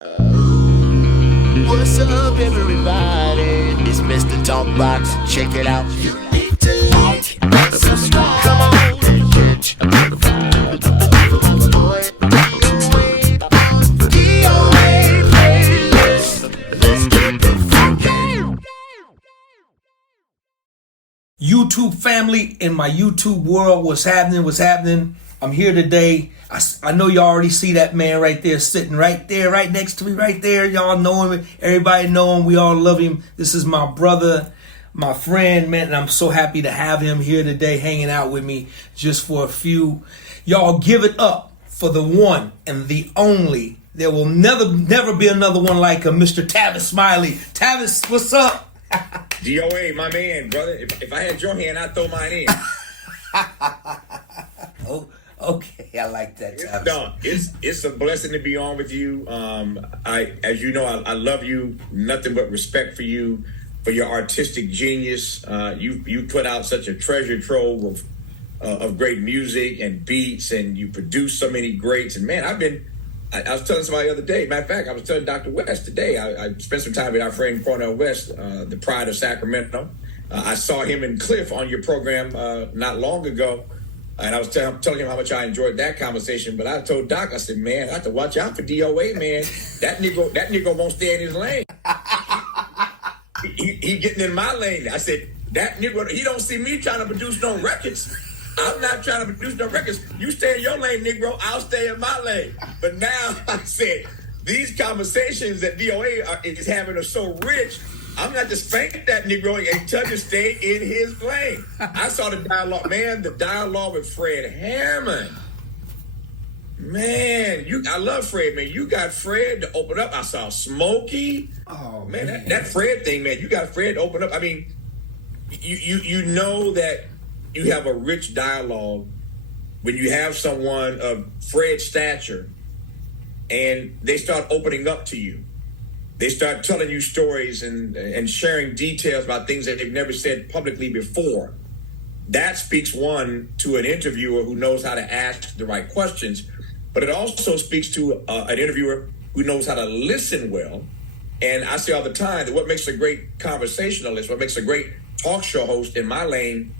What's up, everybody? It's Mr. Talkbox. Check it out. You need to like and subscribe. Come on and catch a vibe. Boy, DOA playlist. Let's keep it funky. YouTube family, in my YouTube world, what's happening? I'm here today. I know y'all already see that man right there, sitting right there, right next to me, right there. Y'all know him. Everybody know him. We all love him. This is my brother, my friend, man, and I'm so happy to have him here today hanging out with me just for a few. Y'all give it up for the one and the only. There will never be another one like him, Mr. Tavis Smiley. Tavis, what's up? DOA, my man, brother. If I had your hand, I'd throw mine in. Oh, okay, I like that. No, it's a blessing to be on with you. As you know, I love you. Nothing but respect for you, for your artistic genius. You put out such a treasure trove of great music and beats, and you produce so many greats. And man, I was telling somebody the other day. Matter of fact, I was telling Dr. West today. I spent some time with our friend Cornell West, the pride of Sacramento. I saw him and Cliff on your program not long ago. And I was telling him how much I enjoyed that conversation. But I told Doc, I said, man, I have to watch out for DOA, man. That nigga won't stay in his lane. he getting in my lane. I said, that nigga, he don't see me trying to produce no records. I'm not trying to produce no records. You stay in your lane, Negro. I'll stay in my lane. But now I said, these conversations that DOA is having are so rich. I'm not just spank that Negro and tell him to stay in his lane. I saw the dialogue with Fred Hammond. Man, I love Fred, man. You got Fred to open up. I saw Smokey. Oh, man. That Fred thing, man. You got Fred to open up. I mean, you know that you have a rich dialogue when you have someone of Fred's stature and they start opening up to you. They start telling you stories and sharing details about things that they've never said publicly before. That speaks, one, to an interviewer who knows how to ask the right questions, but it also speaks to an interviewer who knows how to listen well. And I say all the time that what makes a great conversationalist, what makes a great talk show host in my lane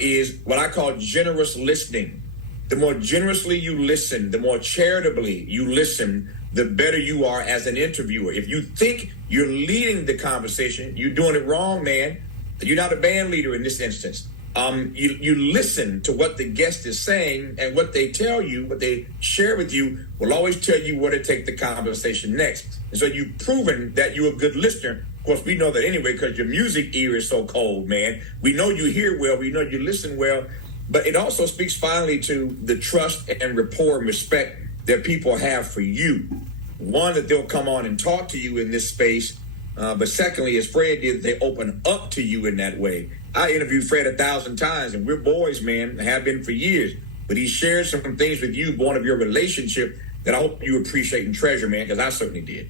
is what I call generous listening. The more generously you listen, the more charitably you listen, the better you are as an interviewer. If you think you're leading the conversation, you're doing it wrong, man. You're not a band leader in this instance. You listen to what the guest is saying, and what they tell you, what they share with you, will always tell you where to take the conversation next. And so you've proven that you're a good listener. Of course, we know that anyway because your music ear is so cold, man. We know you hear well. We know you listen well. But it also speaks finally to the trust and rapport and respect that people have for you. One, that they'll come on and talk to you in this space. But secondly, as Fred did, they open up to you in that way. I interviewed Fred 1,000 times, and we're boys, man, have been for years. But he shared some things with you, born of your relationship, that I hope you appreciate and treasure, man, because I certainly did.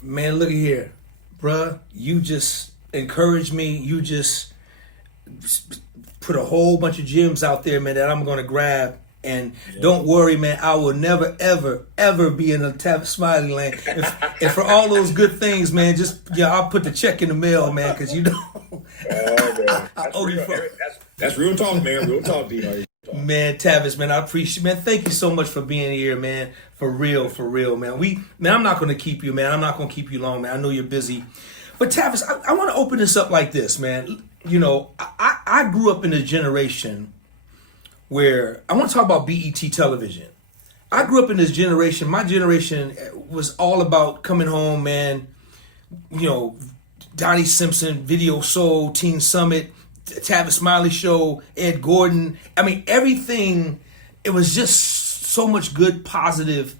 Man, look at here. Bruh, you just encouraged me. You just put a whole bunch of gems out there, man, that I'm going to grab. And don't worry, man, I will never, ever, ever be in a Tavis Smiley lane. And for all those good things, man, I'll put the check in the mail, man, because you know. That's real talk, man. Real talk, D. Man, Tavis, man, I appreciate, man. Thank you so much for being here, man. For real, man. I'm not going to keep you, man. I'm not going to keep you long, man. I know you're busy. But Tavis, I want to open this up like this, man. You know, I grew up in a generation where I want to talk about BET television. I grew up in this generation. My generation was all about coming home, man. You know, Donnie Simpson, Video Soul, Teen Summit, Tavis Smiley Show, Ed Gordon. I mean, everything. It was just so much good, positive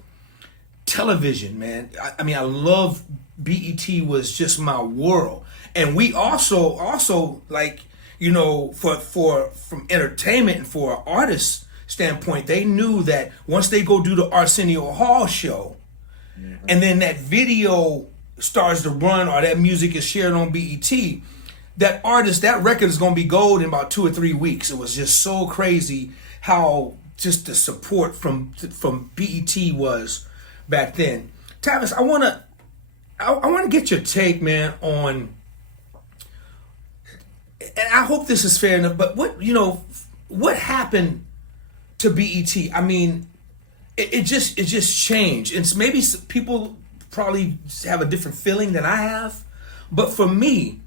television, man. I mean, I love BET. Was just my world. And we also like, you know, from entertainment and for an artist standpoint, they knew that once they go do the Arsenio Hall show, and then that video starts to run or that music is shared on BET, that record is going to be gold in about 2 or 3 weeks. It was just so crazy how just the support from BET was back then. Tavis, I wanna get your take, man, on, and I hope this is fair enough, but what happened to BET? I mean, it just changed, and maybe people probably have a different feeling than I have, but for me,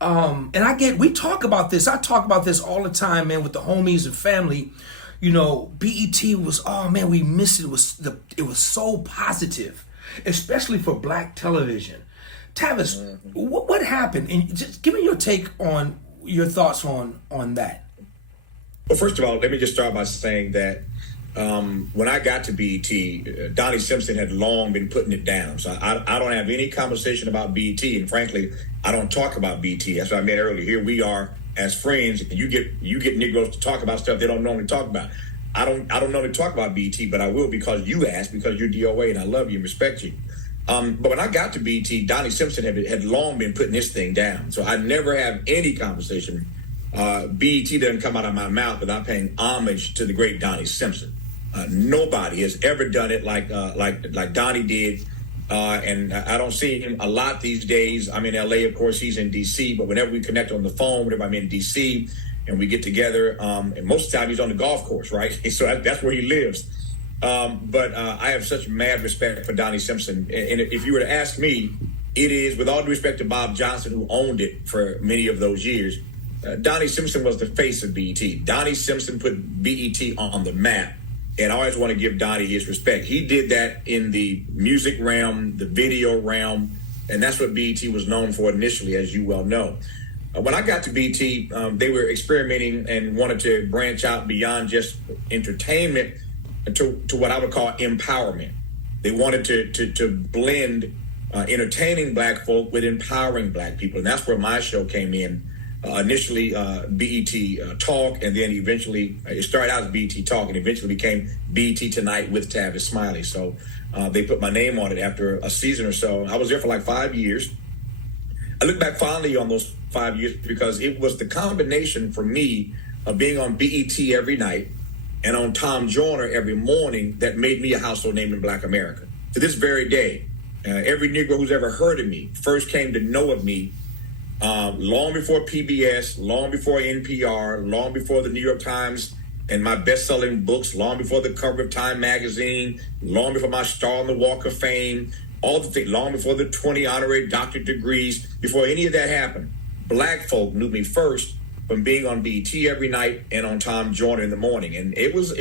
we talk about this. I talk about this all the time, man, with the homies and family. BET was, oh man, we missed it. It was so positive, especially for black television. Tavis, what happened? And just give me your take on your thoughts on that. Well, first of all, let me just start by saying that when I got to BET, Donnie Simpson had long been putting it down. So I don't have any conversation about BET, and frankly, I don't talk about BET. That's what I meant earlier. Here we are as friends, and you get Negroes to talk about stuff they don't normally talk about. I don't normally talk about BET, but I will because you asked, because you're DOA, and I love you and respect you. But when I got to BET, Donnie Simpson had long been putting this thing down. So I never have any conversation. BET doesn't come out of my mouth without paying homage to the great Donnie Simpson. Nobody has ever done it like Donnie did. And I don't see him a lot these days. I'm in LA, of course, he's in DC, but whenever we connect on the phone, whenever I'm in DC and we get together, and most of the time he's on the golf course, right? So that's where he lives. But I have such mad respect for Donnie Simpson. And if you were to ask me, it is, with all due respect to Bob Johnson, who owned it for many of those years, Donnie Simpson was the face of BET. Donnie Simpson put BET on the map. And I always want to give Donnie his respect. He did that in the music realm, the video realm, and that's what BET was known for initially, as you well know. When I got to BET, they were experimenting and wanted to branch out beyond just entertainment to what I would call empowerment. They wanted to blend entertaining black folk with empowering black people, and that's where my show came in. Initially BET Talk, and then eventually it started out as BET Talk and eventually became BET Tonight with Tavis Smiley. So they put my name on it after a season or so. I was there for like 5 years. I look back fondly on those 5 years because it was the combination for me of being on BET every night and on Tom Joyner every morning that made me a household name in Black America. To this very day, every Negro who's ever heard of me first came to know of me long before PBS, long before NPR, long before the New York Times and my best-selling books, long before the cover of Time magazine, long before my star on the Walk of Fame, all the things, long before the 20 honorary doctorate degrees, before any of that happened. Black folk knew me first from being on BET every night and on Tom Joyner in the morning, and it was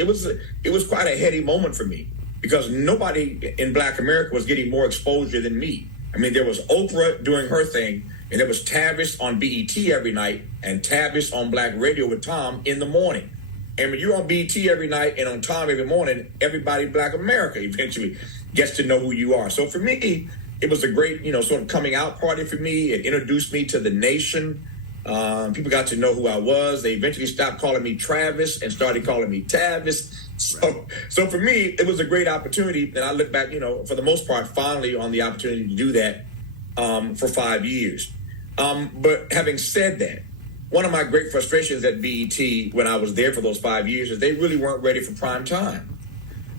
quite a heady moment for me because nobody in Black America was getting more exposure than me. I mean, there was Oprah doing her thing. And there was Tavis on BET every night and Tavis on Black Radio with Tom in the morning. And when you're on BET every night and on Tom every morning, everybody in Black America eventually gets to know who you are. So for me, it was a great, sort of coming out party for me. It introduced me to the nation. People got to know who I was. They eventually stopped calling me Travis and started calling me Tavis. So for me, it was a great opportunity. And I look back, for the most part, fondly on the opportunity to do that for 5 years. But having said that, one of my great frustrations at BET when I was there for those 5 years is they really weren't ready for prime time.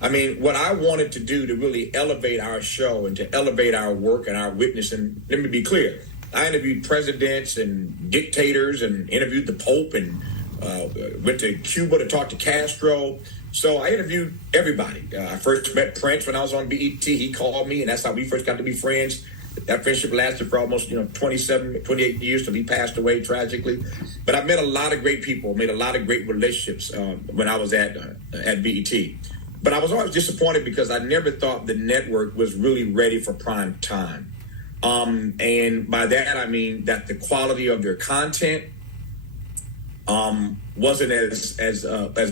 I mean, what I wanted to do to really elevate our show and to elevate our work and our witness, and let me be clear, I interviewed presidents and dictators and interviewed the Pope and went to Cuba to talk to Castro. So I interviewed everybody. I first met Prince when I was on BET. He called me, and that's how we first got to be friends. That friendship lasted for almost 28 years till he passed away tragically. But I met a lot of great people, made a lot of great relationships when I was at BET. But I was always disappointed because I never thought the network was really ready for prime time. And by that I mean that the quality of their content wasn't as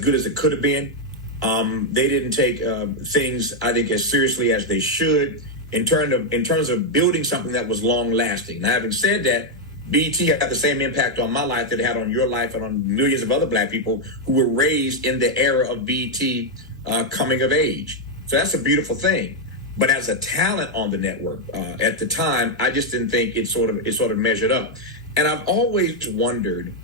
good as it could have been. They didn't take things, I think, as seriously as they should. In terms of building something that was long lasting. Now, having said that, BET had the same impact on my life that it had on your life and on millions of other Black people who were raised in the era of BET coming of age. So that's a beautiful thing. But as a talent on the network at the time, I just didn't think it sort of measured up. And I've always wondered,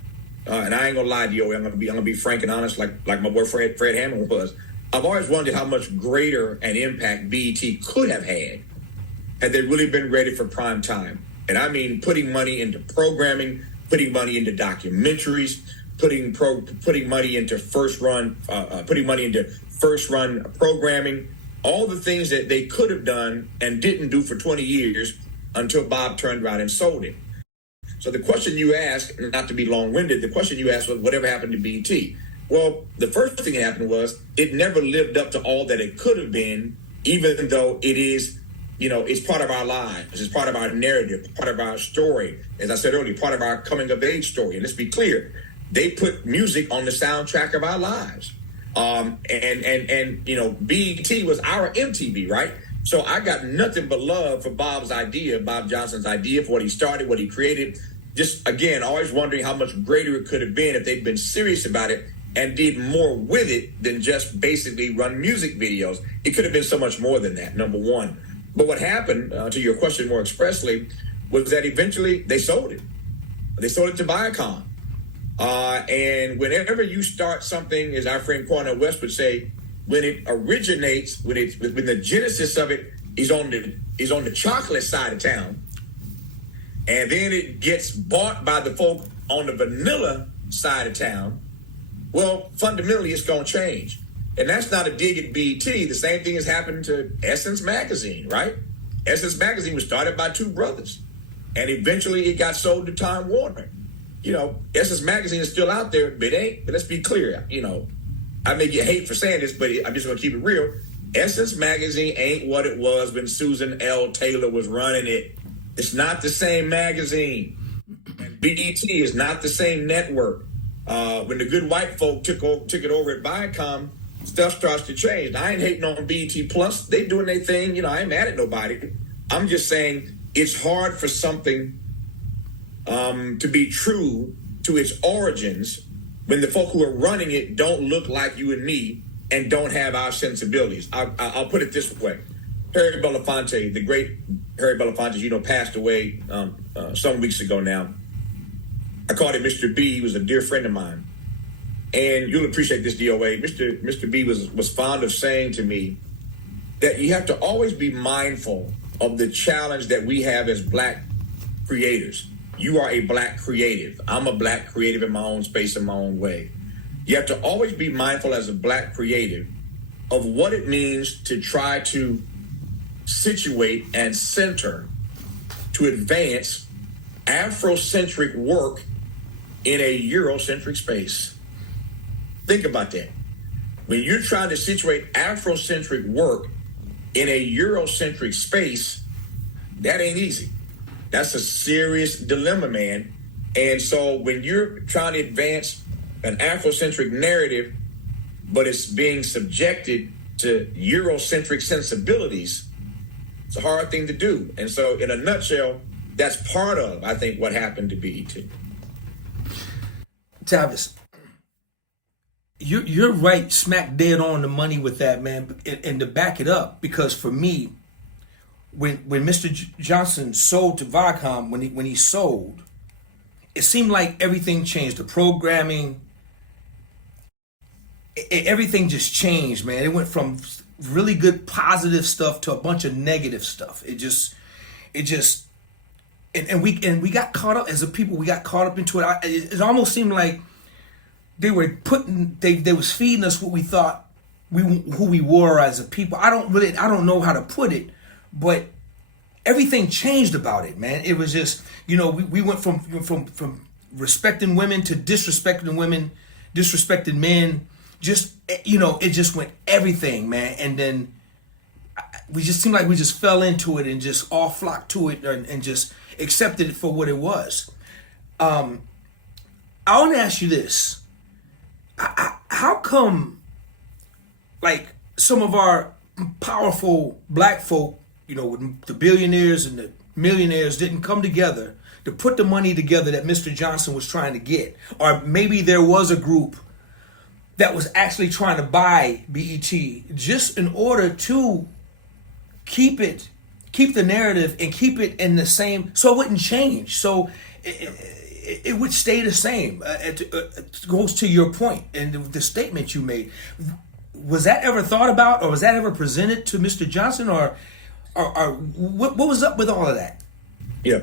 and I ain't gonna lie to you, I'm gonna be frank and honest, like my boy Fred Hammond was. I've always wondered how much greater an impact BET could have had they really been ready for prime time. And I mean putting money into programming, putting money into documentaries, putting money into first run programming, all the things that they could have done and didn't do for 20 years until Bob turned around and sold it. So the question you asked, not to be long-winded, the question you asked was whatever happened to BET? Well, the first thing that happened was it never lived up to all that it could have been, even though it is, it's part of our lives. It's part of our narrative, part of our story. As I said earlier, part of our coming of age story. And let's be clear, they put music on the soundtrack of our lives. And BET was our MTV, right? So I got nothing but love for Bob Johnson's idea, for what he started, what he created. Just, again, always wondering how much greater it could have been if they'd been serious about it and did more with it than just basically run music videos. It could have been so much more than that, number one. But what happened, to your question more expressly, was that eventually they sold it. They sold it to Viacom. And whenever you start something, as our friend Cornel West would say, when it originates, when the genesis of it is on the chocolate side of town, and then it gets bought by the folk on the vanilla side of town, well, fundamentally, it's going to change. And that's not a dig at BET. The same thing has happened to Essence Magazine, right? Essence Magazine was started by two brothers, and eventually it got sold to Time Warner. Essence Magazine is still out there, but it ain't. But let's be clear, I may get hate for saying this, but I'm just going to keep it real. Essence Magazine ain't what it was when Susan L. Taylor was running it. It's not the same magazine. And BET is not the same network. When the good white folk took it over at Viacom, stuff starts to change. I ain't hating on BET Plus. They doing their thing. I ain't mad at nobody. I'm just saying it's hard for something to be true to its origins when the folk who are running it don't look like you and me and don't have our sensibilities. I'll put it this way. Harry Belafonte, the great Harry Belafonte, passed away some weeks ago now. I called him Mr. B. He was a dear friend of mine. And you'll appreciate this, DOA. Mr. B was fond of saying to me that you have to always be mindful of the challenge that we have as Black creators. You are a Black creative. I'm a Black creative in my own space, in my own way. You have to always be mindful as a Black creative of what it means to try to situate and center, to advance Afrocentric work in a Eurocentric space. Think about that. When you're trying to situate Afrocentric work in a Eurocentric space, that ain't easy. That's a serious dilemma, man. And so when you're trying to advance an Afrocentric narrative, but it's being subjected to Eurocentric sensibilities, it's a hard thing to do. And so in a nutshell, that's part of, I think, what happened to BET. Tavis, you're right, smack dead on the money with that, man. And to back it up, because for me, when Mr. Johnson sold to Viacom, when he sold, it seemed like everything changed. The programming, everything just changed, man. It went from really good positive stuff to a bunch of negative stuff. And we got caught up as a people. We got caught up into it. It almost seemed like they was feeding us what we thought who we were as a people. I don't know how to put it, but everything changed about it, man. It was just, we went from respecting women to disrespecting women, disrespecting men. Just, it just went everything, man. And then we just seemed like we just fell into it and just all flocked to it and just accepted it for what it was. I want to ask you this. How come, like, some of our powerful Black folk, with the billionaires and the millionaires didn't come together to put the money together that Mr. Johnson was trying to get? Or maybe there was a group that was actually trying to buy BET just in order to keep the narrative and keep it in the same, so it wouldn't change. So it would stay the same. It goes to your point and the statement you made. was that ever thought about, or was that ever presented to Mr. Johnson, or what was up with all of that? Yeah.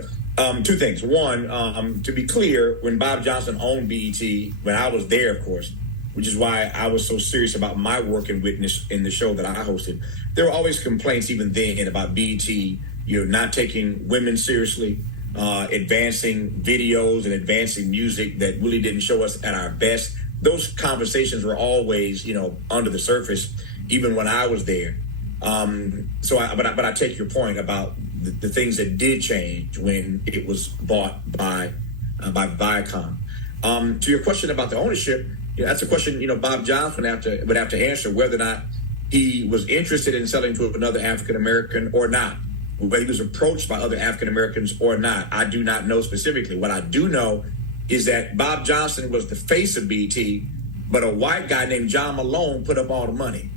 Two things. One, to be clear, when Bob Johnson owned BET, when I was there, of course, which is why I was so serious about my work and witness in the show that I hosted, there were always complaints even then about BET, not taking women seriously, advancing videos and advancing music that really didn't show us at our best. Those conversations were always, under the surface, even when I was there. But I take your point about the things that did change when it was bought by Viacom. To your question about the ownership, that's a question Bob Johnson would have to answer, whether or not he was interested in selling to another African American or not, whether he was approached by other African Americans or not. I do not know specifically. What I do know is that Bob Johnson was the face of BET, but a white guy named John Malone put up all the money.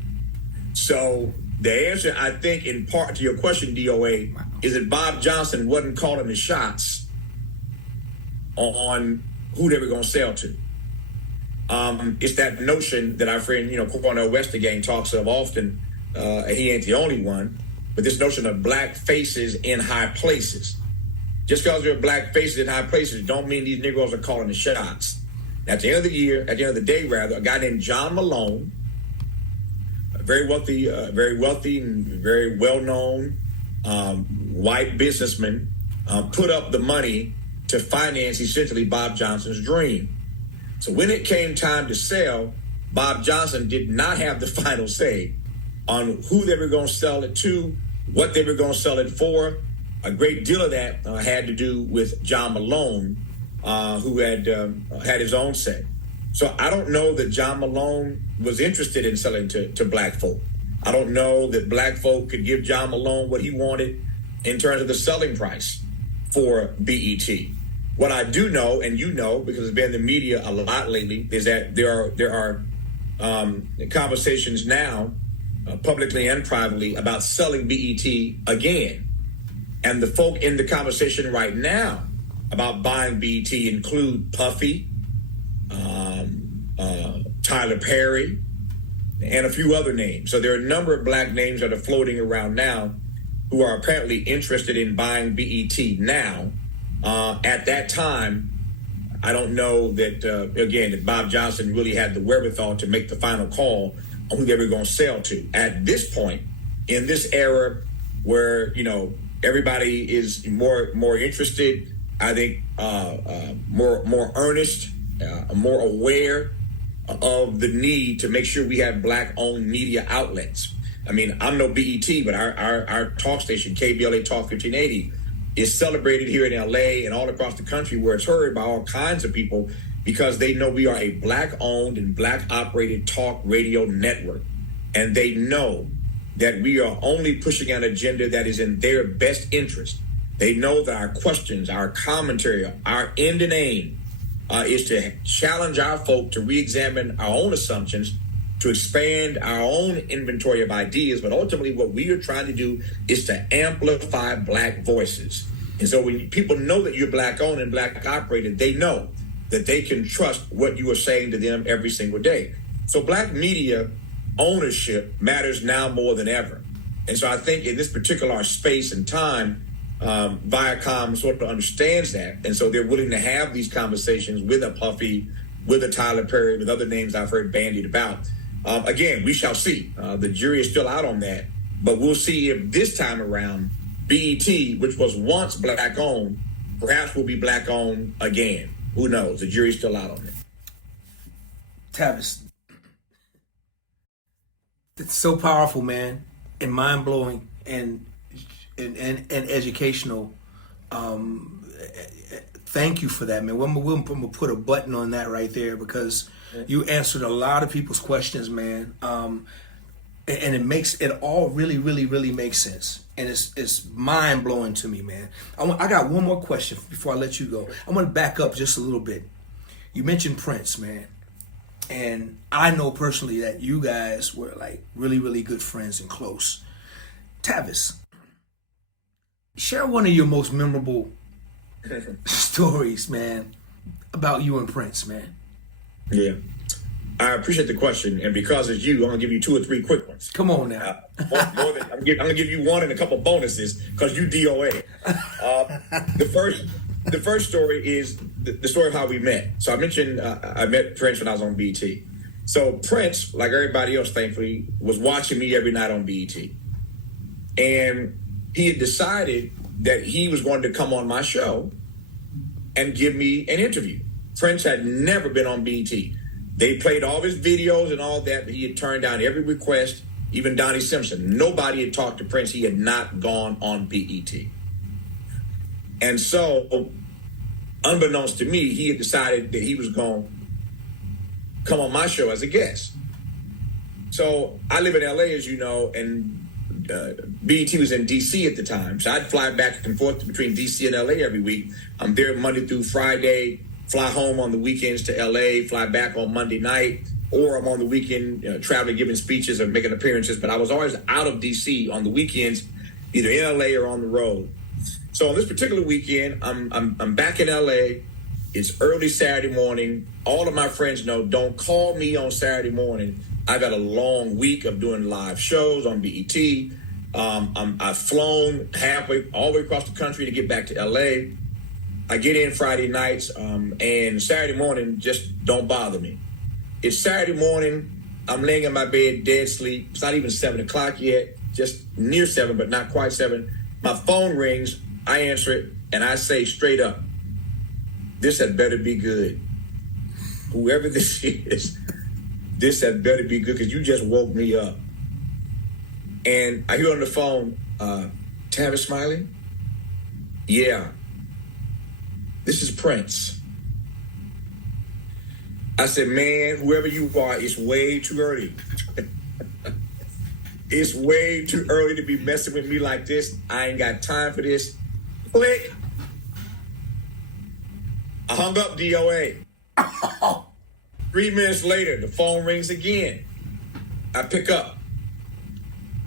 So the answer, I think, in part to your question, DOA, is that Bob Johnson wasn't calling the shots on who they were going to sell to. It's that notion that our friend, Cornel Westergain talks of often. He ain't the only one, but this notion of black faces in high places. Just because there are black faces in high places don't mean these Negroes are calling the shots. At the end of the day, a guy named John Malone, a very wealthy and very well-known white businessman, put up the money to finance essentially Bob Johnson's dream. So when it came time to sell, Bob Johnson did not have the final say on who they were going to sell it to, what they were going to sell it for. A great deal of that had to do with John Malone, who had his own say. So I don't know that John Malone was interested in selling to black folk. I don't know that black folk could give John Malone what he wanted in terms of the selling price for BET. What I do know, and because it's been in the media a lot lately, is that there are conversations now, publicly and privately, about selling BET again. And the folk in the conversation right now about buying BET include Puffy, Tyler Perry, and a few other names. So there are a number of black names that are floating around now who are apparently interested in buying BET now. At that time, I don't know that, that Bob Johnson really had the wherewithal to make the final call on who they were going to sell to. At this point, in this era where, everybody is more interested, I think, more earnest, more aware of the need to make sure we have black-owned media outlets. I mean, I'm no BET, but our talk station, KBLA Talk 1580, is celebrated here in LA and all across the country, where it's heard by all kinds of people because they know we are a black-owned and black-operated talk radio network. And they know that we are only pushing an agenda that is in their best interest. They know that our questions, our commentary, our end and aim is to challenge our folk to re-examine our own assumptions, to expand our own inventory of ideas. But ultimately, what we are trying to do is to amplify black voices. And so when people know that you're black-owned and black-operated, they know that they can trust what you are saying to them every single day. So black media ownership matters now more than ever. And so I think in this particular space and time, Viacom sort of understands that. And so they're willing to have these conversations with a Puffy, with a Tyler Perry, with other names I've heard bandied about. Again, we shall see. The jury is still out on that. But we'll see if this time around, BET, which was once black-owned, perhaps will be black-owned again. Who knows? The jury's still out on it. Tavis, it's so powerful, man, and mind-blowing and educational. Thank you for that, man. We'll put a button on that right there, because you answered a lot of people's questions, man. And it all really makes sense. And it's mind-blowing to me, man. I got one more question before I let you go. I want to back up just a little bit. You mentioned Prince, man. And I know personally that you guys were like really good friends and close. Tavis, share one of your most memorable stories, man, about you and Prince, man. Yeah. I appreciate the question, and because it's you, I'm gonna give you 2 or 3 quick ones. Come on now. More than I'm gonna give you one and a couple bonuses because you DOA. The first story is the story of how we met. So I mentioned I met Prince when I was on BET. So Prince, like everybody else, thankfully, was watching me every night on BET, and he had decided that he was going to come on my show and give me an interview. Prince had never been on BET. They played all his videos and all that, but he had turned down every request, even Donnie Simpson. Nobody had talked to Prince. He had not gone on BET. And so, unbeknownst to me, he had decided that he was going to come on my show as a guest. So I live in LA, as you know, and BET was in DC at the time. So I'd fly back and forth between DC and LA every week. I'm there Monday through Friday, fly home on the weekends to LA, fly back on Monday night, or I'm on the weekend traveling, giving speeches or making appearances. But I was always out of DC on the weekends, either in LA or on the road. So on this particular weekend, I'm back in LA. It's early Saturday morning. All of my friends know, don't call me on Saturday morning. I've had a long week of doing live shows on BET. I've flown all the way across the country to get back to LA. I get in Friday nights, and Saturday morning, just don't bother me. It's Saturday morning. I'm laying in my bed, dead sleep. It's not even 7 o'clock yet, just near 7, but not quite 7. My phone rings. I answer it, and I say straight up, this had better be good. Whoever this is, this had better be good because you just woke me up. And I hear on the phone, Tavis Smiley? Yeah. This is Prince. I said, man, whoever you are, it's way too early. It's way too early to be messing with me like this. I ain't got time for this. Click. I hung up DOA. 3 minutes later, the phone rings again. I pick up.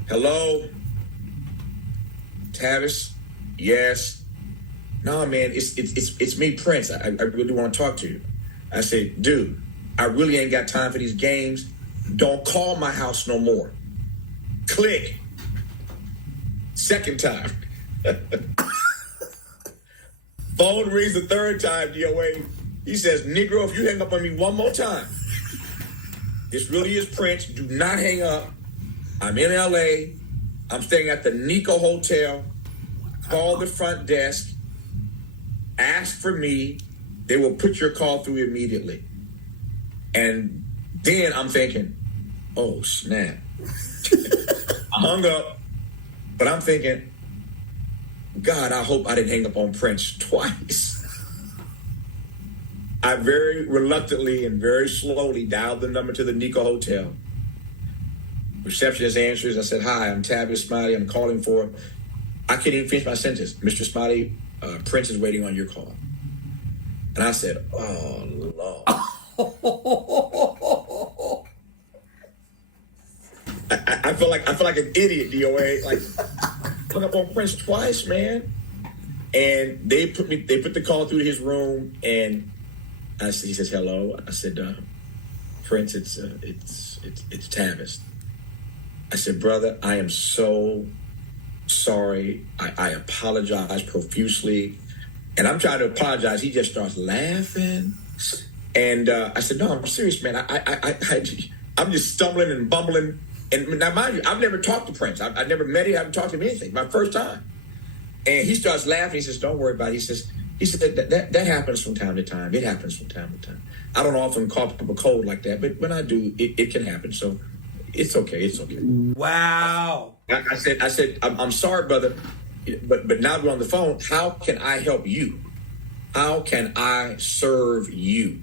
Hello? Tavis? Yes. No, man, it's me, Prince. I really want to talk to you. I said, dude, I really ain't got time for these games. Don't call my house no more. Click. Second time. Phone rings the third time, DOA. He says, Negro, if you hang up on me one more time, this really is Prince. Do not hang up. I'm in LA. I'm staying at the Nico Hotel. Call the front desk. Ask for me. They will put your call through immediately. And then I'm thinking, oh, snap. I hung up, but I'm thinking, God, I hope I didn't hang up on Prince twice. I very reluctantly and very slowly dialed the number to the Nico Hotel. Receptionist answers. I said, hi, I'm Tavis Smiley. I'm calling for, I can't even finish my sentence. Mr. Smiley, Prince is waiting on your call. And I said, oh, Lord. I feel like an idiot, DOA. Like, hung up on Prince twice, man. And they put the call through to his room, and he says, hello. I said, Prince, it's Tavis. I said, brother, I am so sorry. I apologize profusely. And I'm trying to apologize. He just starts laughing. And I said, no, I'm serious, man. I'm just stumbling and bumbling. And now, mind you, I've never talked to Prince. I've never met him. I haven't talked to him anything. My first time. And he starts laughing. He says, don't worry about it. He said that happens from time to time. It happens from time to time. I don't often call people cold like that, but when I do, it can happen. So it's okay. It's okay. Wow. I said, I'm sorry, brother, but now we're on the phone. How can I help you? How can I serve you?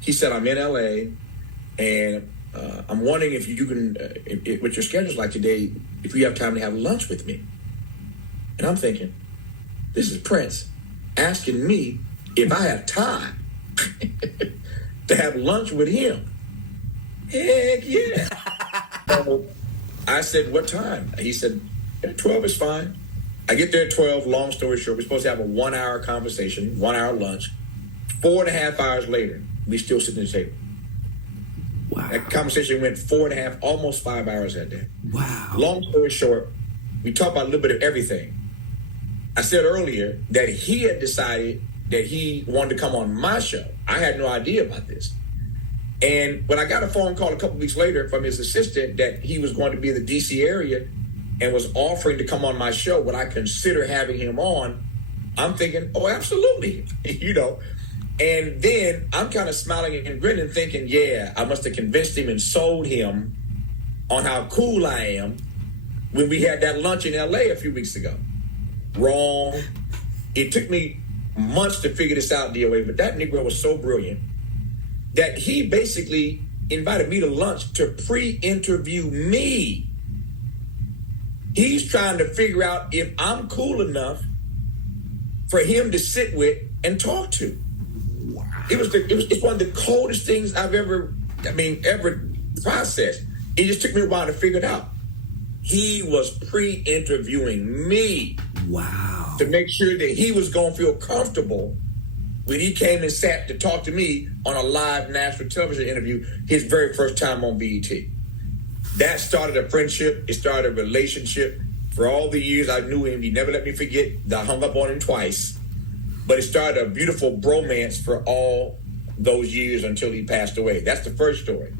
He said, I'm in LA, and I'm wondering if you can, what your schedule's like today, if you have time to have lunch with me. And I'm thinking, this is Prince asking me if I have time to have lunch with him. Heck yeah. So I said, what time? He said, 12 is fine. I get there at 12, long story short, we're supposed to have a 1-hour conversation, 1-hour lunch. 4.5 hours later, we still sitting at the table. Wow. That conversation went 4.5, almost 5 hours that day. Wow. Long story short, we talked about a little bit of everything. I said earlier that he had decided that he wanted to come on my show. I had no idea about this. And when I got a phone call a couple weeks later from his assistant that he was going to be in the DC area and was offering to come on my show, would I consider having him on? I'm thinking, oh, absolutely, you know. And then I'm kind of smiling and grinning, thinking, yeah, I must have convinced him and sold him on how cool I am when we had that lunch in LA a few weeks ago. Wrong. It took me months to figure this out, DOA, but that Negro was so brilliant that he basically invited me to lunch to pre-interview me. He's trying to figure out if I'm cool enough for him to sit with and talk to. Wow. It's one of the coldest things I've ever processed. It just took me a while to figure it out. He was pre-interviewing me. Wow. To make sure that he was going to feel comfortable when he came and sat to talk to me on a live national television interview, his very first time on BET. That started a friendship. It started a relationship. For all the years I knew him, he never let me forget that I hung up on him twice. But it started a beautiful bromance for all those years until he passed away. That's the first story.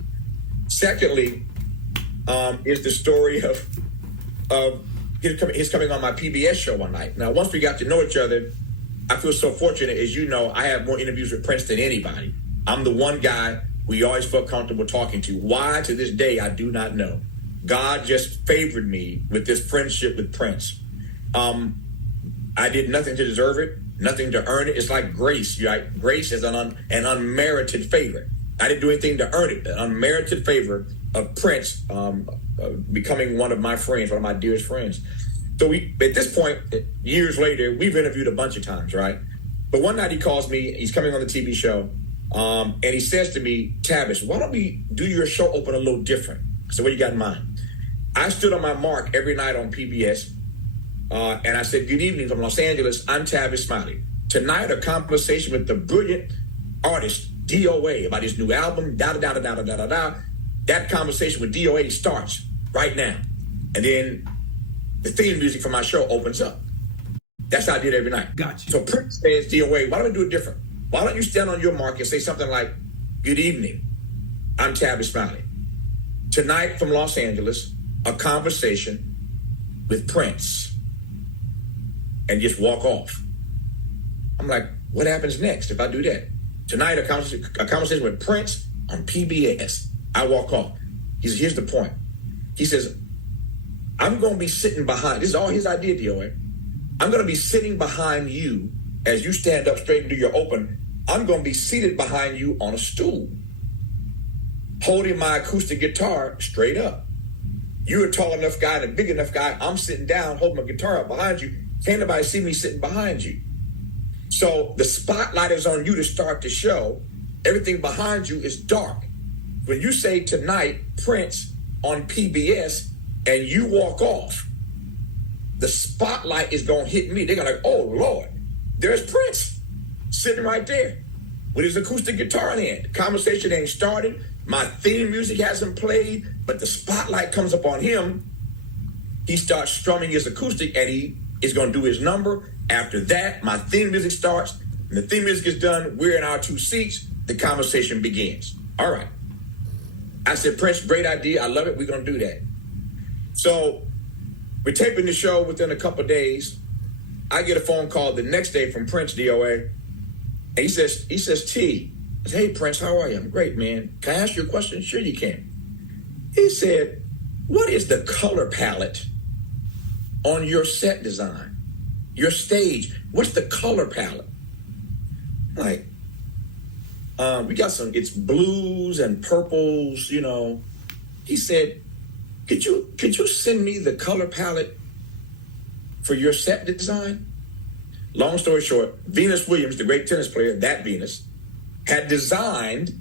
Secondly, is the story of his coming on my PBS show one night. Now, once we got to know each other, I feel so fortunate. As you know, I have more interviews with Prince than anybody. I'm the one guy we always felt comfortable talking to. Why, to this day, I do not know. God just favored me with this friendship with Prince. I did nothing to deserve it, nothing to earn it. It's like grace. Right? Grace is an unmerited favor. I didn't do anything to earn it. An unmerited favor of Prince becoming one of my friends, one of my dearest friends. So at this point, years later, we've interviewed a bunch of times, right? But one night he calls me, he's coming on the TV show, and he says to me, Tavis, why don't we do your show open a little different? So what you got in mind? I stood on my mark every night on PBS, and I said, good evening from Los Angeles, I'm Tavis Smiley. Tonight, a conversation with the brilliant artist, DOA, about his new album, da-da-da-da-da-da-da-da. That conversation with DOA starts right now. And then the theme music for my show opens up. That's how I did every night. Gotcha. So Prince says, DOA, why don't we do it different? Why don't you stand on your mark and say something like, good evening, I'm Tavis Smiley. Tonight from Los Angeles, a conversation with Prince. And just walk off. I'm like, what happens next if I do that? Tonight, a conversation with Prince on PBS. I walk off. He says, here's the point. He says, I'm going to be sitting behind. This is all his idea, DOA. I'm going to be sitting behind you as you stand up straight and do your open. I'm going to be seated behind you on a stool, holding my acoustic guitar straight up. You're a tall enough guy and a big enough guy. I'm sitting down, holding my guitar up behind you. Can't nobody see me sitting behind you. So the spotlight is on you to start the show. Everything behind you is dark. When you say tonight, Prince on PBS, and you walk off, the spotlight is going to hit me. They're going to like, oh, Lord, there's Prince sitting right there with his acoustic guitar in hand. The conversation ain't started. My theme music hasn't played, but the spotlight comes up on him. He starts strumming his acoustic, and he is going to do his number. After that, my theme music starts. When the theme music is done, we're in our two seats. The conversation begins. All right. I said, Prince, great idea. I love it. We're going to do that. So we're taping the show within a couple of days. I get a phone call the next day from Prince, DOA. And he says, T, I said, hey, Prince, how are you? I'm great, man. Can I ask you a question? Sure you can. He said, what is the color palette on your set design? Your stage? What's the color palette? Like, we got it's blues and purples, you know. He said, could you send me the color palette for your set design? Long story short, Venus Williams, the great tennis player, that Venus,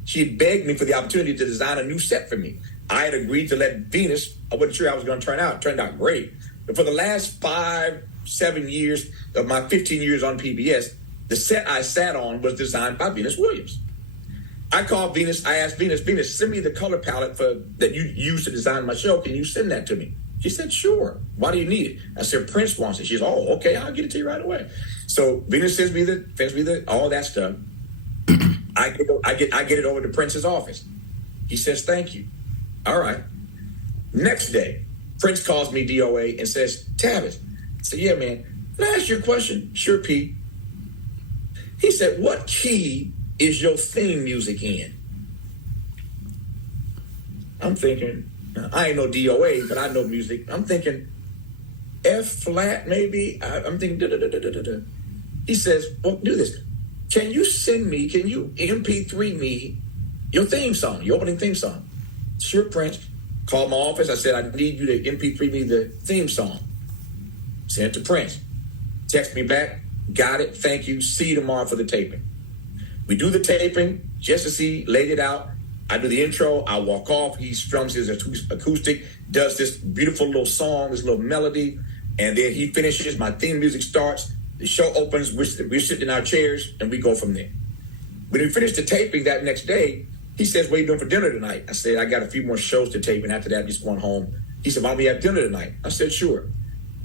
she had begged me for the opportunity to design a new set for me. I had agreed to let Venus, I wasn't sure how it was going to turn out. It turned out great. But for the last 5-7 years of my 15 years on PBS, the set I sat on was designed by Venus Williams. I called Venus. I asked Venus, send me the color palette that you used to design my show. Can you send that to me? She said, sure. Why do you need it? I said, Prince wants it. She said, oh, okay, I'll get it to you right away. So Venus sends me the all that stuff. I get it over to Prince's office. He says, thank you. All right. Next day, Prince calls me DOA and says, Tavis. I said, yeah, man. Can I ask you a question? Sure, Pete. He said, what key is your theme music in? I'm thinking, I ain't no DOA, but I know music. I'm thinking F flat, maybe. I'm thinking da-da-da-da-da-da. He says, well, do this. Can you MP3 me your theme song, your opening theme song? Sure, Prince. Called my office. I said, I need you to MP3 me the theme song. Sent it to Prince. Text me back. Got it. Thank you. See you tomorrow for the taping. We do the taping. Just to see, laid it out. I do the intro. I walk off. He strums his acoustic, does this beautiful little song, this little melody, and then he finishes. My theme music starts. The show opens. We're sitting in our chairs, and we go from there. When we finished the taping that next day, he says, what are you doing for dinner tonight? I said, I got a few more shows to tape, and after that, I'm just going home. He said, why don't we have dinner tonight? I said, sure.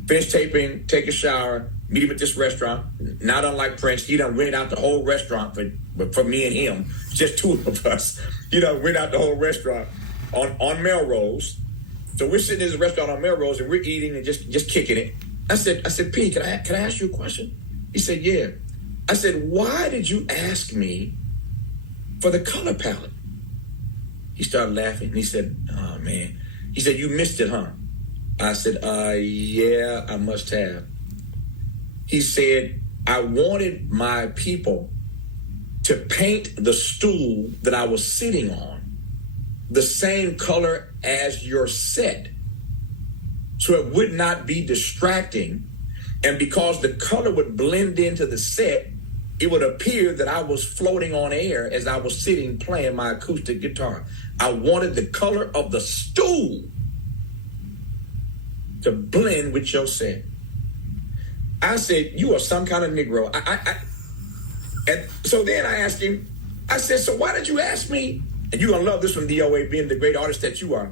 Finish taping, take a shower, meet him at this restaurant. Not unlike Prince, he done rented out the whole restaurant for me and him, just two of us. He done rented out the whole restaurant on Melrose. So we're sitting in this restaurant on Melrose, and we're eating and just kicking it. I said, Pete, can I ask you a question? He said, yeah. I said, why did you ask me for the color palette? He started laughing, and he said, oh, man. He said, you missed it, huh? I said, yeah, I must have. He said, I wanted my people to paint the stool that I was sitting on the same color as your set, so it would not be distracting. And because the color would blend into the set, it would appear that I was floating on air as I was sitting playing my acoustic guitar. I wanted the color of the stool to blend with your set. I said, you are some kind of Negro. And so then I asked him, I said, so why did you ask me? And you're going to love this one, DOA, being the great artist that you are.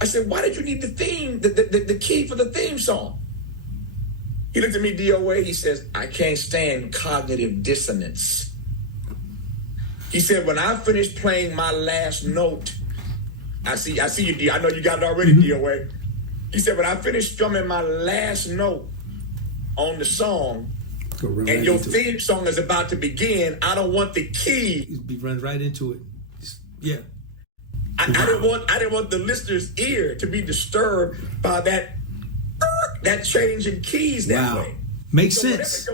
I said, why did you need the theme, the key for the theme song? He looked at me, DOA, he says, I can't stand cognitive dissonance. He said, when I finished playing my last note, I see you, D. I know you got it already, DOA. He said, when I finished strumming my last note on the song, and your theme song is about to begin, I don't want the key. He runs right into it. Yeah. I didn't want the listener's ear to be disturbed by that change in keys that way. Makes sense.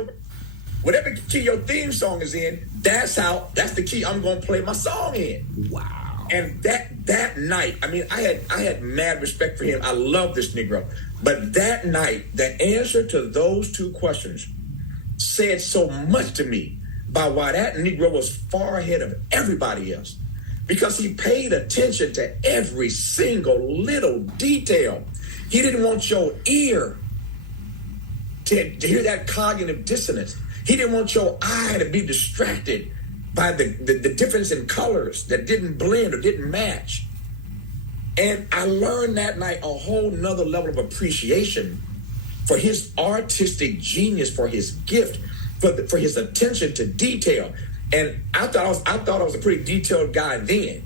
Whatever key your theme song is in, that's the key I'm gonna play my song in. Wow. And that night, I mean, I had mad respect for him. I love this Negro. But that night, the answer to those two questions said so much to me by why that Negro was far ahead of everybody else. Because he paid attention to every single little detail. He didn't want your ear to hear that cognitive dissonance. He didn't want your eye to be distracted by the difference in colors that didn't blend or didn't match. And I learned that night a whole nother level of appreciation for his artistic genius, for his gift, for his attention to detail. And I thought I was a pretty detailed guy then,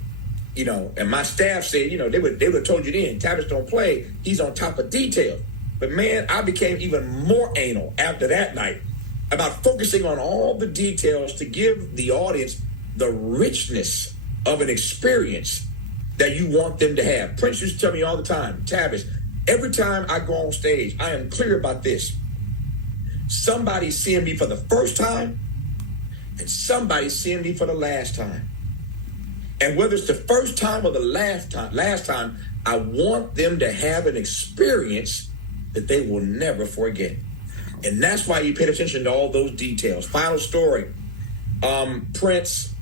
you know. And my staff said, you know, they would have told you then, Tavis don't play. He's on top of detail. But man, I became even more anal after that night about focusing on all the details to give the audience the richness of an experience that you want them to have. Prince used to tell me all the time, Tavis, every time I go on stage, I am clear about this. Somebody's seeing me for the first time, and somebody's seeing me for the last time. And whether it's the first time or the last time, I want them to have an experience that they will never forget. And that's why you paid attention to all those details. Final story. Prince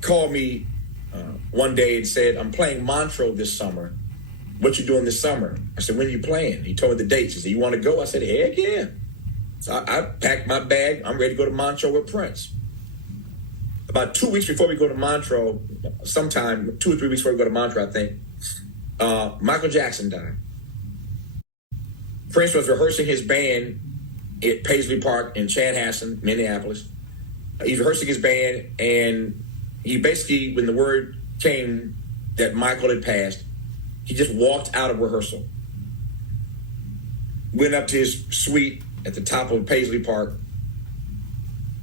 called me one day and said, I'm playing Montreux this summer. What you doing this summer? I said, when are you playing? He told me the dates. He said, you want to go? I said, heck yeah. So I packed my bag. I'm ready to go to Montreux with Prince. about 2 weeks before we go to Montreux, sometime 2 or 3 weeks before we go to Montreux, I think, Michael Jackson died. Prince was rehearsing his band at Paisley Park in Chanhassen, Minneapolis. He's rehearsing his band, and he basically, when the word came that Michael had passed, he just walked out of rehearsal, went up to his suite at the top of Paisley Park,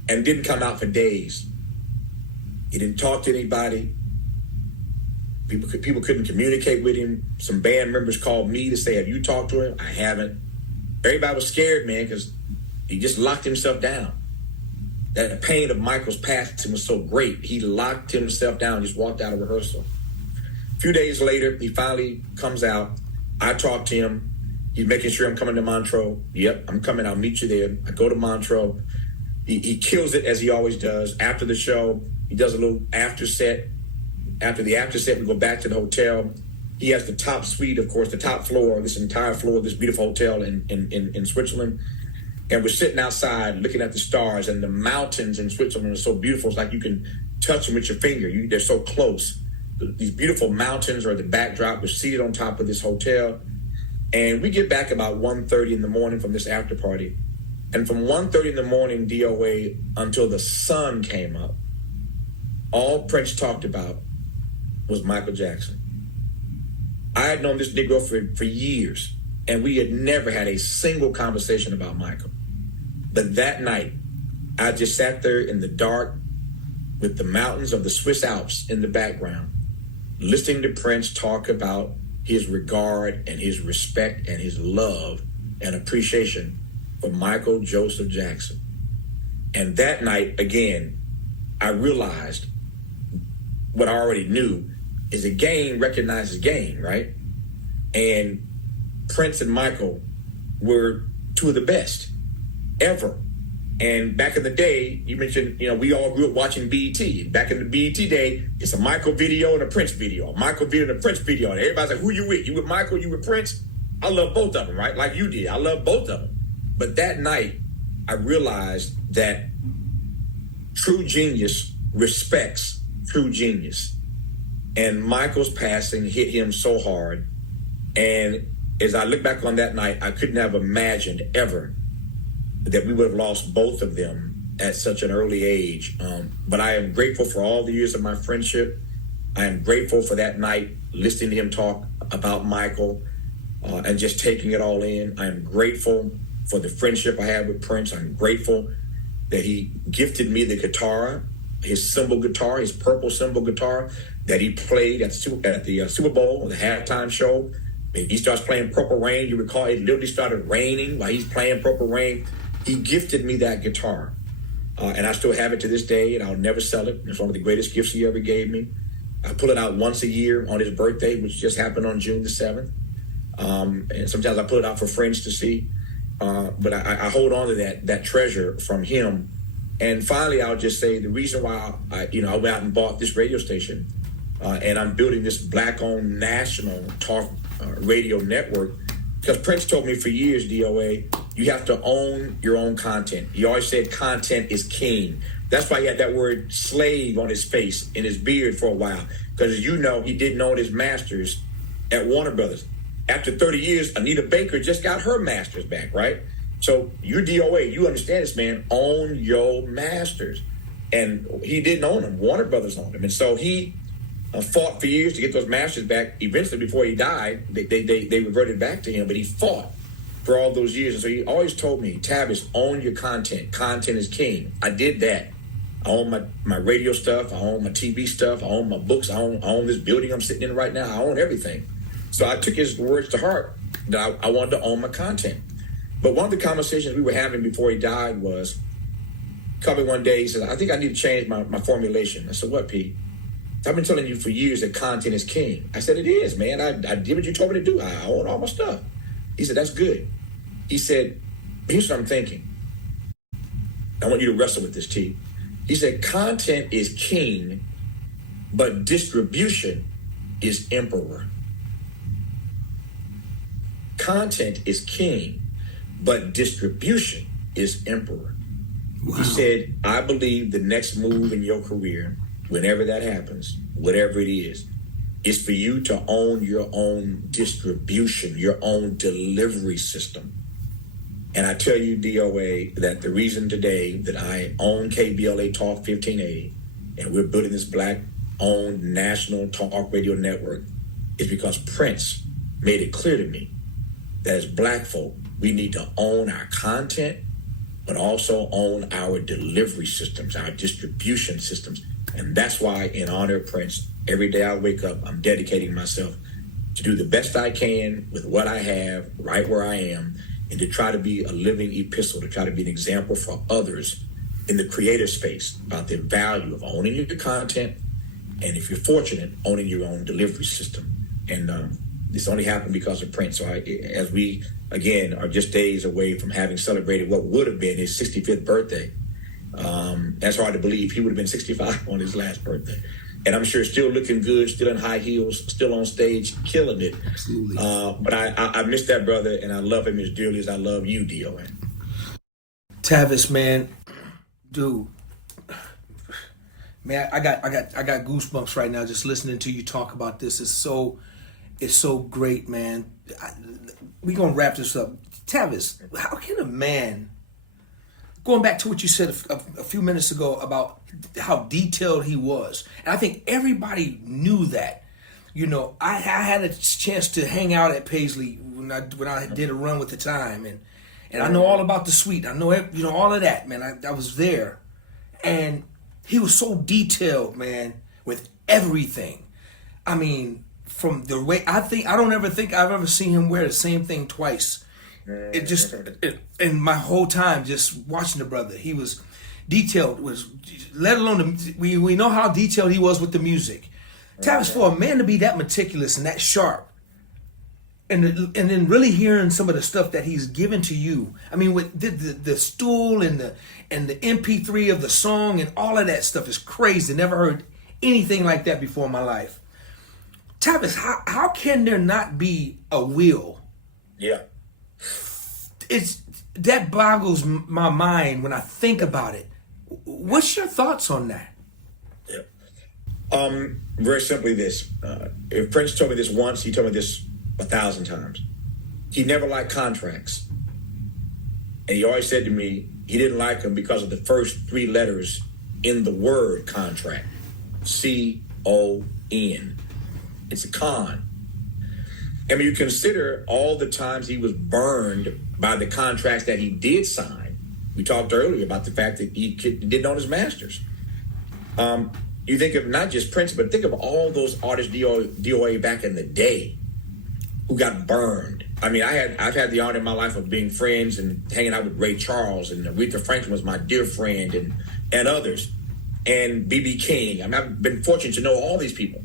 and didn't come out for days. He didn't talk to anybody. People couldn't communicate with him. Some band members called me to say, have you talked to him? I haven't. Everybody was scared, man, because he just locked himself down. That pain of Michael's passing was so great. He locked himself down, just walked out of rehearsal. A few days later, he finally comes out. I talk to him. He's making sure I'm coming to Montreux. Yep, I'm coming. I'll meet you there. I go to Montreux. He kills it, as he always does. After the show, he does a little after set. After the after set, we go back to the hotel. He has the top suite, of course, the top floor, this entire floor of this beautiful hotel in Switzerland. And we're sitting outside looking at the stars, and the mountains in Switzerland are so beautiful. It's like you can touch them with your finger. They're so close. These beautiful mountains are the backdrop. We're seated on top of this hotel. And we get back about 1:30 in the morning from this after party. And from 1:30 in the morning, DOA, until the sun came up, all Prince talked about was Michael Jackson. I had known this Negro for years, and we had never had a single conversation about Michael. But that night, I just sat there in the dark with the mountains of the Swiss Alps in the background, listening to Prince talk about his regard and his respect and his love and appreciation for Michael Joseph Jackson. And that night, again, I realized what I already knew is a game recognizes game, right? And Prince and Michael were two of the best ever. And back in the day, you mentioned, we all grew up watching BET. Back in the BET day, it's a Michael video and a Prince video, a Michael video and a Prince video. And everybody's like, who you with? You with Michael? You with Prince? I love both of them, right? Like you did. I love both of them. But that night, I realized that true genius respects true genius. And Michael's passing hit him so hard. And as I look back on that night, I couldn't have imagined ever that we would have lost both of them at such an early age. But I am grateful for all the years of my friendship. I am grateful for that night, listening to him talk about Michael and just taking it all in. I am grateful for the friendship I had with Prince. I'm grateful that he gifted me the guitar, his cymbal guitar, his purple cymbal guitar that he played at the Super Bowl, the halftime show. He starts playing Purple Rain. You recall it literally started raining while he's playing Purple Rain. He gifted me that guitar, and I still have it to this day, and I'll never sell it. It's one of the greatest gifts he ever gave me. I pull it out once a year on his birthday, which just happened on June the 7th. And sometimes I pull it out for friends to see. But I hold on to that treasure from him. And finally, I'll just say the reason why I went out and bought this radio station, and I'm building this Black-owned national talk radio network, because Prince told me for years, DOA, you have to own your own content. He always said content is king. That's why he had that word slave on his face, in his beard for a while, because as you know, he didn't own his masters at Warner Brothers. After 30 years, Anita Baker just got her masters back, right? So you're DOA, you understand this, man. Own your masters. And he didn't own them. Warner Brothers owned them. And so he fought for years to get those masters back. Eventually, before he died, they reverted back to him, but he fought for all those years. And so he always told me, Tavis, own your content. Content is king. I did that. I own my radio stuff. I own my TV stuff. I own my books. I own this building I'm sitting in right now. I own everything. So I took his words to heart that I wanted to own my content. But one of the conversations we were having before he died was, called me one day, he said, I think I need to change my formulation. I said, what, Pete? I've been telling you for years that content is king. I said, it is, man. I did what you told me to do. I own all my stuff. He said, that's good. He said, here's what I'm thinking. I want you to wrestle with this, T. He said, content is king, but distribution is emperor. Content is king, but distribution is emperor. He said, I believe the next move in your career, whenever that happens, whatever it is for you to own your own distribution, your own delivery system. And I tell you, DOA, that the reason today that I own KBLA Talk 1580 and we're building this Black-owned national talk radio network is because Prince made it clear to me that as Black folk, we need to own our content, but also own our delivery systems, our distribution systems. And that's why, in honor of Prince, every day I wake up, I'm dedicating myself to do the best I can with what I have, right where I am, and to try to be a living epistle, to try to be an example for others in the creative space about the value of owning your content, and if you're fortunate, owning your own delivery system. And this only happened because of Prince. So as we, again, are just days away from having celebrated what would have been his 65th birthday, that's hard to believe. He would have been 65 on his last birthday. And I'm sure still looking good, still in high heels, still on stage, killing it. Absolutely. But I miss that brother, and I love him as dearly as I love you, DOA. Tavis, man, dude, man, I got goosebumps right now just listening to you talk about this. It's so great, man. We're gonna wrap this up. Tavis, how can a man, going back to what you said a few minutes ago about how detailed he was, and I think everybody knew that. You know, I had a chance to hang out at Paisley when I did a run with the Time, and I know all about the suite. I know all of that, man. I was there, and he was so detailed, man, with everything. I mean, from the way I don't ever think I've ever seen him wear the same thing twice. It just, in my whole time just watching the brother, he was detailed. Let alone we know how detailed he was with the music. Tavis, for a man to be that meticulous and that sharp, and then really hearing some of the stuff that he's given to you. I mean, with the stool and the MP3 of the song and all of that stuff is crazy. Never heard anything like that before in my life. Tavis, how can there not be a will? Yeah. That boggles my mind when I think about it. What's your thoughts on that? Yeah. Very simply this. If Prince told me this once, he told me this 1,000 times. He never liked contracts. And he always said to me, he didn't like them because of the first 3 letters in the word contract. C-O-N. It's a con. And when you consider all the times he was burned by the contracts that he did sign, we talked earlier about the fact that he didn't own his masters. You think of not just Prince, but think of all those artists, DOA back in the day, who got burned. I mean, I've had the honor in my life of being friends and hanging out with Ray Charles, and Aretha Franklin was my dear friend, and others, and B.B. King. I mean, I've been fortunate to know all these people.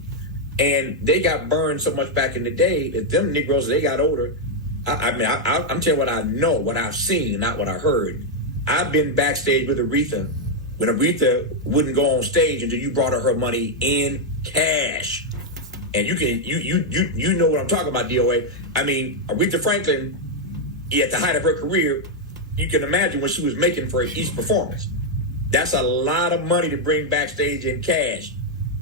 And they got burned so much back in the day that them Negroes, they got older. I'm telling you what I know, what I've seen, not what I heard. I've been backstage with Aretha when Aretha wouldn't go on stage until you brought her money in cash. And you know what I'm talking about, DOA. I mean, Aretha Franklin, at the height of her career, you can imagine what she was making for each performance. That's a lot of money to bring backstage in cash.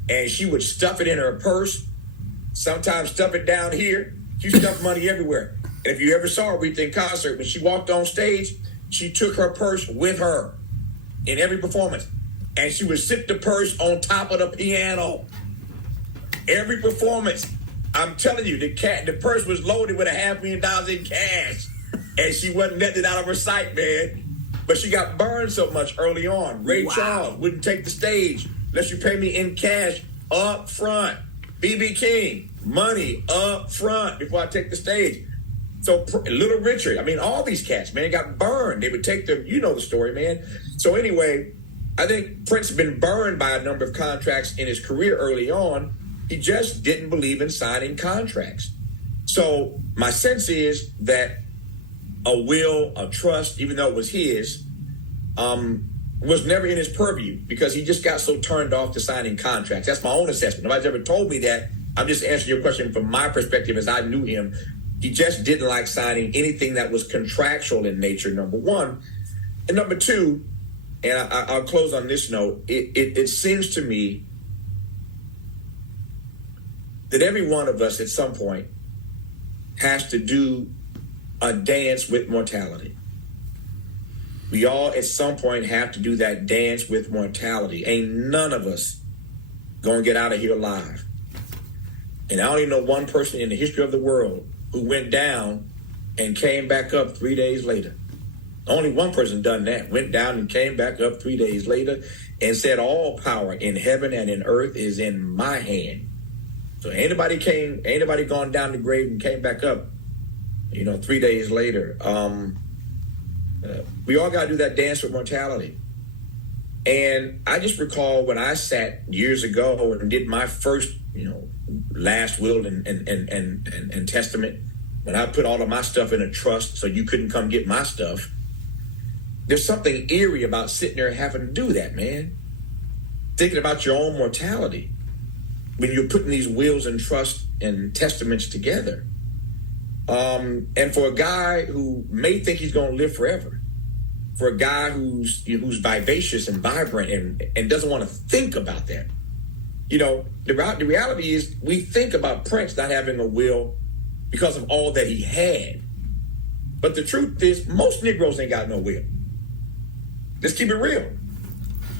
And she would stuff it in her purse, sometimes stuff it down here. She stuffed money everywhere. And if you ever saw Aretha in concert, when she walked on stage, she took her purse with her in every performance. And she would sit the purse on top of the piano. Every performance. I'm telling you, the purse was loaded with $500,000 in cash. And she wasn't letting it out of her sight, man. But she got burned so much early on. Ray Charles wouldn't take the stage unless you pay me in cash up front. B.B. King, money up front before I take the stage. So Little Richard, I mean, all these cats, man, got burned. They would take them, you know the story, man. So anyway, I think Prince has been burned by a number of contracts in his career early on. He just didn't believe in signing contracts. So my sense is that a will, a trust, even though it was his, was never in his purview because he just got so turned off to signing contracts. That's my own assessment. Nobody's ever told me that. I'm just answering your question from my perspective as I knew him. He just didn't like signing anything that was contractual in nature, number one. And number two, and I'll close on this note. It seems to me that every one of us at some point has to do a dance with mortality. We all at some point have to do that dance with mortality. Ain't none of us gonna get out of here alive. And I only know one person in the history of the world who went down and came back up 3 days later. Only one person done that, went down and came back up 3 days later and said, all power in heaven and in earth is in my hand. So anybody gone down the grave and came back up, 3 days later. We all got to do that dance with mortality. And I just recall when I sat years ago and did my first, last will and testament, when I put all of my stuff in a trust so you couldn't come get my stuff. There's something eerie about sitting there having to do that, man. Thinking about your own mortality when you're putting these wills and trusts and testaments together. And for a guy who may think he's going to live forever, for a guy who's vivacious and vibrant and doesn't want to think about that. The reality is we think about Prince not having a will because of all that he had. But the truth is most Negroes ain't got no will. Let's keep it real.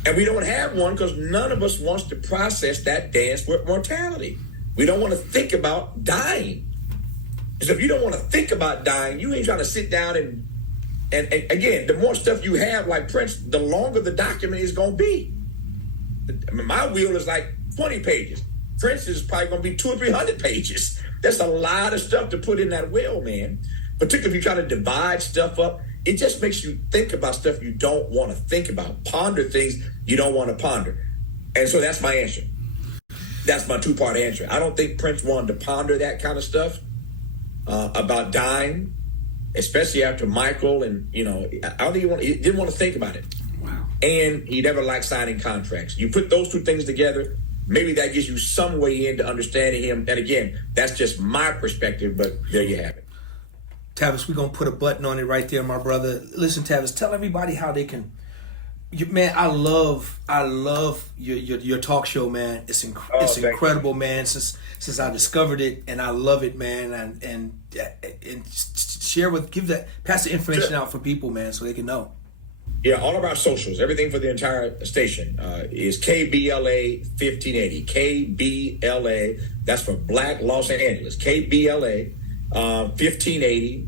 And we don't have one because none of us wants to process that dance with mortality. We don't want to think about dying. So if you don't want to think about dying, you ain't trying to sit down and again, the more stuff you have like Prince, the longer the document is going to be. I mean, my will is like 20 pages. Prince is probably going to be 200 or 300 pages. That's a lot of stuff to put in that will, man. Particularly if you try to divide stuff up, it just makes you think about stuff you don't want to think about, ponder things you don't want to ponder. And so that's my answer. That's my two-part answer. I don't think Prince wanted to ponder that kind of stuff about dying, especially after Michael. And, I don't think he didn't want to think about it. Wow. And he never liked signing contracts. You put those two things together, maybe that gives you some way into understanding him. And again, that's just my perspective, but there you have it. Tavis, we're going to put a button on it right there, my brother. Listen, Tavis, tell everybody how they can... Man, I love your talk show, man. It's incredible, man. Since I discovered it, and I love it, man. And pass the information out for people, man, so they can know. Yeah, all of our socials, everything for the entire station is KBLA 1580. KBLA, that's for Black Los Angeles. KBLA 1580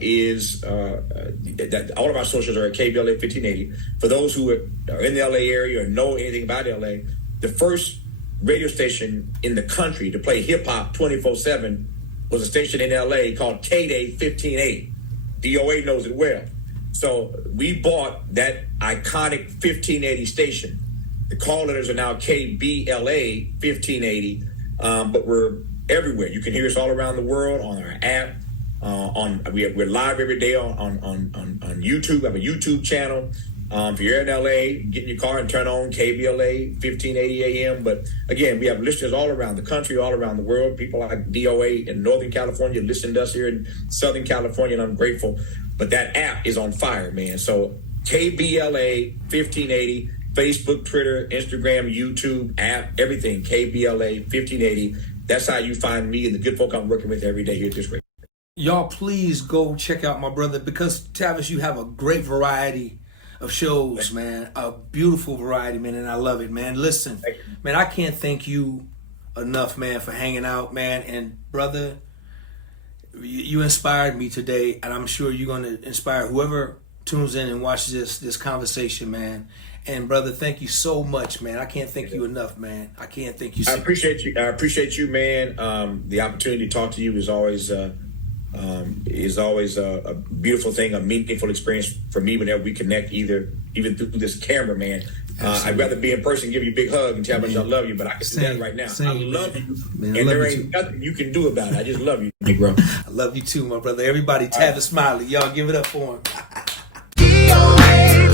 is that all of our socials are at KBLA 1580. For those who are in the LA area or know anything about LA, the first radio station in the country to play hip hop 24/7 was a station in LA called K-Day 1580. DOA knows it well. So we bought that iconic 1580 station. The call letters are now KBLA 1580, but we're everywhere. You can hear us all around the world on our app. We're live every day on YouTube. I have a YouTube channel. If you're in LA, get in your car and turn on KBLA 1580 AM. But again, we have listeners all around the country, all around the world. People like DOA in Northern California listen to us here in Southern California, and I'm grateful. But that app is on fire, man. So KBLA 1580, Facebook, Twitter, Instagram, YouTube, app, everything. KBLA 1580. That's how you find me and the good folk I'm working with every day here at this radio. Y'all, please go check out my brother, because Tavis, you have a great variety of shows, man. A beautiful variety, man, and I love it, man. Listen, man, I can't thank you enough, man, for hanging out, man. And brother, you inspired me today, and I'm sure you're going to inspire whoever tunes in and watches this conversation, man. And brother, thank you so much, man. I can't thank you enough, man. I can't thank you. I appreciate you, man. The opportunity to talk to you is always a beautiful thing, a meaningful experience for me whenever we connect, even through this camera, man. I'd rather be in person, give you a big hug, and tell you how much I love you, but I can do that right now. I love you, man, and there ain't nothing you can do about it. I just love you, bro. I love you too, my brother. Everybody, Tavis Smiley, y'all give it up for him. DOA,